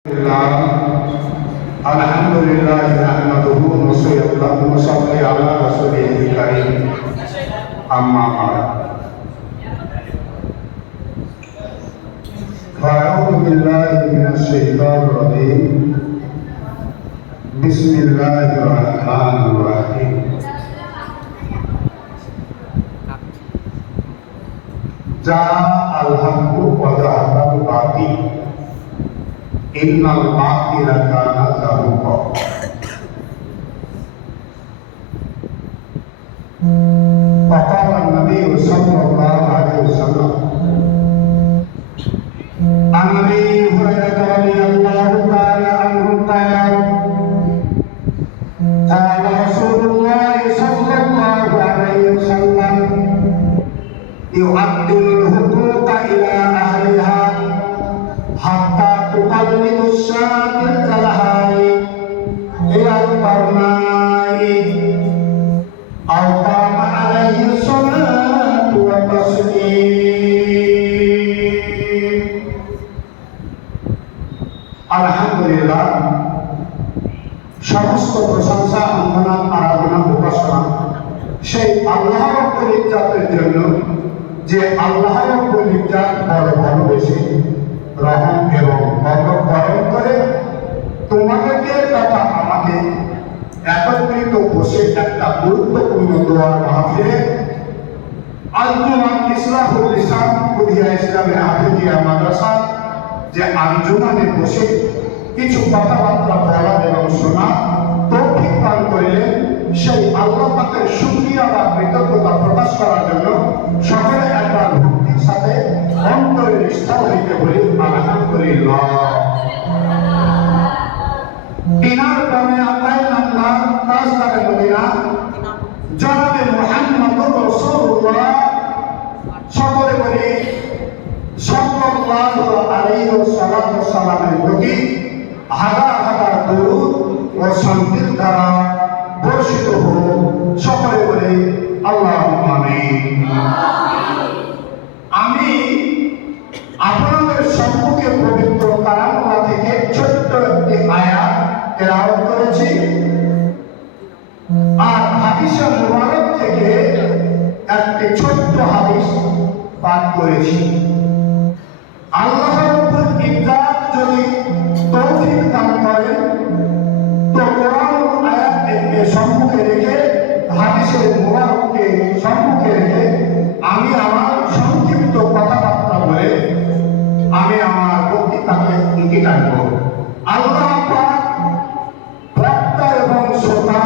Alhamdulillah nahmaduhu wa nusalli ala rasulihil karim amma ba'd. A'udzu billahi minasy syaithanir rajim. Bismillahirrahmanirrahim. Ja'al haqqu wa zahaqal batil. Innal batila kana zahuqa. Faqala an-nabiy sallallahu alaihi wasallam an Abi Hurairah radhiyallahu ta'ala anhu qala qala Rasulullah sallallahu alaihi wasallam yu'addul huquqa ila ahliha hatta tuqallidu syaatil kalahari ilal barmai aw qama alaihi salatu wa taslim. আলহামদুলিল্লাহ, সমস্ত প্রশংসা, বন্দনা, আরাধনা, উপাসনা সেই আল্লাহ রাব্বুল ইজ্জাতের জন্য, যে আল্লাহ রাব্বুল ইজ্জাত বড় ভালোবেসে রহম এবং বরকত করে তোমাদেরকে তথা আমাকে একত্রিত বসে একটা গুরুত্বপূর্ণ দোয়ার মাহফিলে আঞ্জুমান ইসলাহুল লিসান কুলিয়া ইসলামে হাফিজিয়া মাদ্রাসা যে আঞ্জুমানে বসে কিছু কথাবার্তা বলা এবং শোনা তৌফিক দান করিলেন, সেই আল্লাহ পাকের শুকরিয়া বা কৃতজ্ঞতা প্রকাশ করার জন্য সকলে একবার ভক্তির সাথে অন্তরে নিষ্ঠা হইতে বলি আলহামদুলিল্লাহ। তিনার প্রেমে আল্লাহর নাম তাজদারে মদিনা জনাবে মুহাম্মদুর রাসূলুল্লাহ সকলে বলি সাল্লাল্লাহু আলাইহি ওয়াসাল্লামের প্রতি হাজার হাজার দরুদ ও শান্তির দ্বারা বর্ষিত হোক। সকলে বলে আল্লাহুম্মা আমিন। আমি আপনাদের সম্মুখে পবিত্র কালামুল্লাহ থেকে ছোট্ট একটি আয়াত তেলাওয়াত করেছি, আর হাদিসে মুবারক থেকে একটি ছোট্ট হাদিস পাঠ করেছি। আল্লাহ রাব্বুল ইজ্জাত যদি তৌফিক দান করেন তো কোরআন আয়াতকে সম্মুখে রেখে, হাদিসের মুবারককে সম্মুখে রেখে আমি আমার সংক্ষিপ্ত কথাবার্তা বলে আমি আমার বক্তৃতাকে ইতি টানব। আল্লাহ পাক বক্তা এবং শ্রোতা,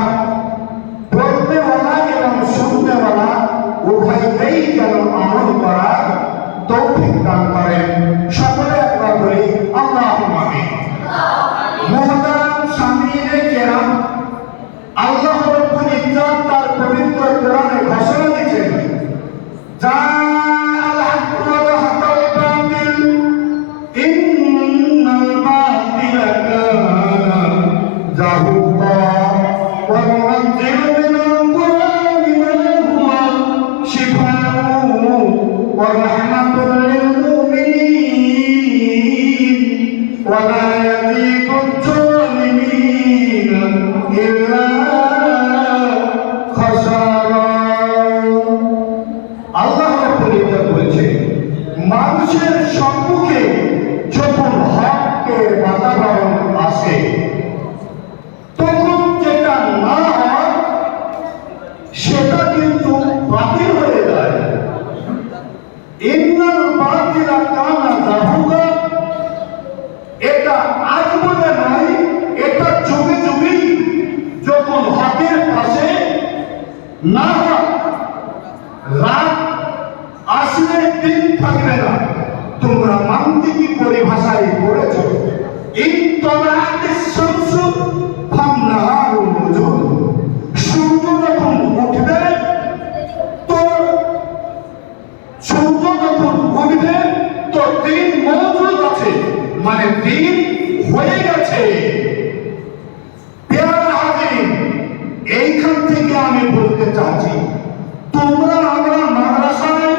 বলতেওয়ালা এবং শুনতেওয়ালা উভয়কেই যেন আমল করার তৌফিক দান করেন। সকলে একবার বলি আল্লাহুম্মা আমিন। মুহতারাম সামিঈনে কেরাম, আল্লাহ রাব্বুল ইজ্জাত তার পবিত্র কোরআনে ঘোষণা দিয়েছেন, জাআল হাক্কু ওয়া যাহাকাল বাতিল ইন্নাল বাতিলা কানা যাহুকা ওয়া নুনাজ্জিলু মিনাল কুরআনি মা হুয়া শিফাa'un ওয়া রাহমাতুন লিল মুমিনিন ওয়া লা ইয়াযীদুজ জালিমিনা ইল্লা খাসারা। আল্লাহ রাব্বুল ইজ্জাত বলেছে, মানুষের সম্মুখে যখন হকের বাতাবরণ আসে তখন যেটা না হয় সেটা কিন্তু বাতিল হয়ে যায়। ইন্নাল বাতিলা কানা যাহুকা, এটা আজ বলে নয়, এটা যুগে যুগেই যখন হকের পাশে না হয়, রাত আসলে দিন থাকবে না। তোমরা মান্তিকি পরিভাষায় পড়েছ, ইনতলাআতিস শামসু ফান্নাহারু মওজুদ, সূর্য যখন উঠবে তো দিন মওজুদ আছে, মানে দিন হয়ে গেছে। প্রিয় হাজিরিন, এইখান থেকে আমি বলতে চাচ্ছি, তোমরা আমরা মাদ্রাসায়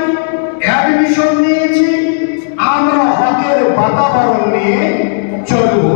অ্যাডমিশন নিয়েছি, আমরা হকের বাতাবরণ নিয়ে চলবো।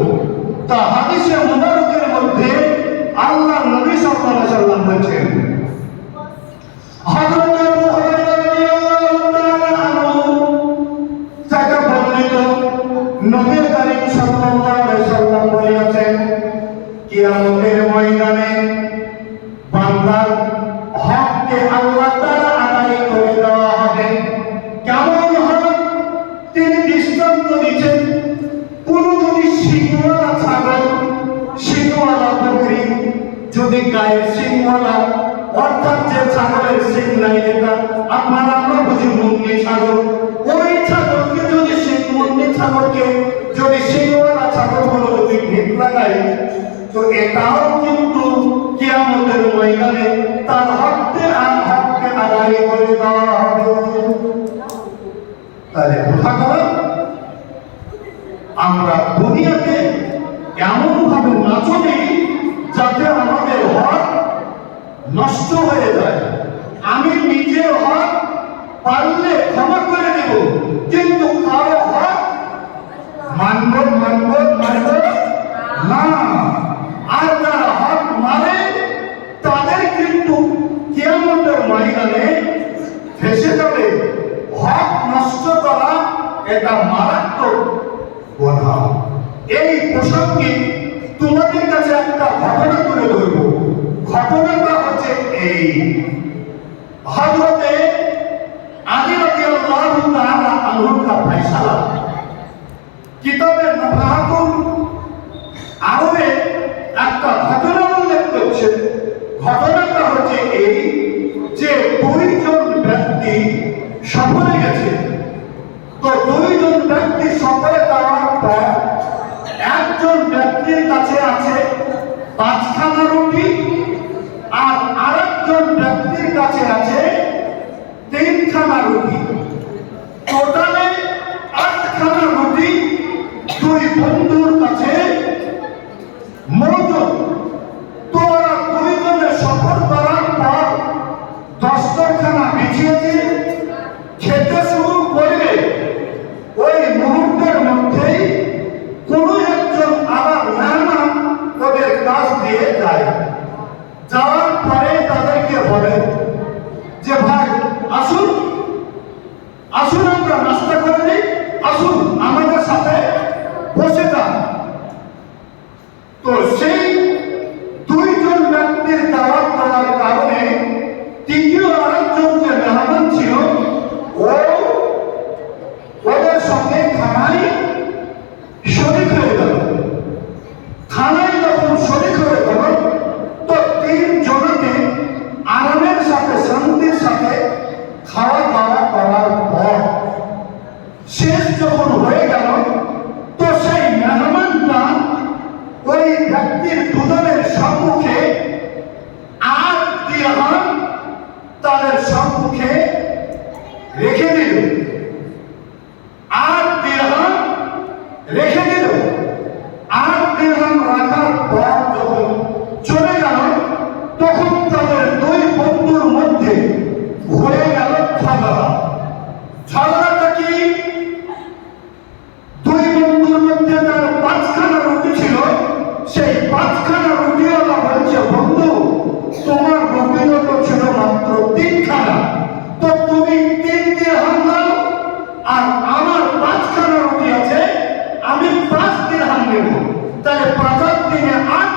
গায়ের সিংওয়ালা, অর্থাৎ যে ছাগলের সিং নাই, যেটা আপনারা আমরা বুঝি মুন্নি ছাগল, ওই ছাগলকে যদি সিং মুন্নি ছাগলকে যদি সিংওয়ালা ছাগলগুলো যদি ভিড় লাগায়, তো এটাও কিন্তু কিয়ামতের ময়দানে তার হককে আদায় করে দেওয়া হবে। তাহলে কথা বলা, আমরা দুনিয়াতে এমন ভাবে না চলি যাতে আমাদের হক নষ্ট হয়ে যায়। আমি নিজের হক পারলে ক্ষমা করে দেব, কিন্তু কারো হক মানব না। আর যারা হক মানে তাদের কিন্তু কিয়ামতের ময়দানে ফেসে যাবে। হক নষ্ট করা এটা মারাত্মক গুনাহ। এই প্রসঙ্গে তোমাদের কাছে একটা ঘটনা তুলে ধরব। ঘটনাটা হচ্ছে এই, হযরতে আলী রাদিয়াল্লাহু তাআলা আনহু কা ফয়সালা কিতাবে নাফাহাতুল আরবে একটা ঘটনা উল্লেখ করছে। ঘটনাটা হচ্ছে এই যে দুইজন ব্যক্তি সফরে গেছে। তো দুইজন ব্যক্তি সফরে যাওয়ার পর একজন ব্যক্তির কাছে আছে 5খানা রুটি, আর আরেকজন ব্যক্তির কাছে আছে 3খানা রুটি। টোটালে 8খানা রুটি দুই বন্ধুর কাছে মজুদ। তো ওরা দুইজনে সফর করার পর দস্তরখানা বিছিয়েছে, খেতে শুরু করবে। ওই মুহূর্তের মধ্যেই কোনো একজন আবার মেহমান ওদের কাছ দিয়ে যায়। যাওয়ার পরে তাদেরকে বলে যে ভাই আসুন আসুন, আমরা নাস্তা করে নিই, আসুন আমাদের সাথে বসে যান। তো সেই দুইজন ব্যক্তির দাওয়াত করার কারণে তৃতীয় আরেকজন যে মেহমান ছিল ও ওদের সঙ্গে খানায় শরীক হয়ে গেল। খানায় যখন শরীক হয়ে গেল, তো 3 জনকে আরামের সাথে শান্তির সাথে খাওয়া দাওয়া করার পর শেষ যখন হয়ে গেল, তো সেই মেহমানটা ওই ব্যক্তির দুজনের সম্মুখে 8 দিরহাম তাদের সম্মুখে রেখে দিল। 8 দিরহাম রেখে দিল। 8 দিরহাম রাখার পর যখন চলে গেল, তখন তাদের দুই বন্ধুর মধ্যে হয়ে গেল ঝগড়া। ঝগড়াটা কি? দুই বন্ধুর মধ্যে তার 5খানা রুটি ছিল, সেই 5খানা রুটিওয়ালা বলছে, বন্ধু তোমার রুটিও তো ছিল মাত্র 3খানা, তো তুমি 3 দিরহাম দাও, আর আমার 5খানা রুটি আছে, আমি 5 দিরহাম নেব। তাহলে 5 আর 3 8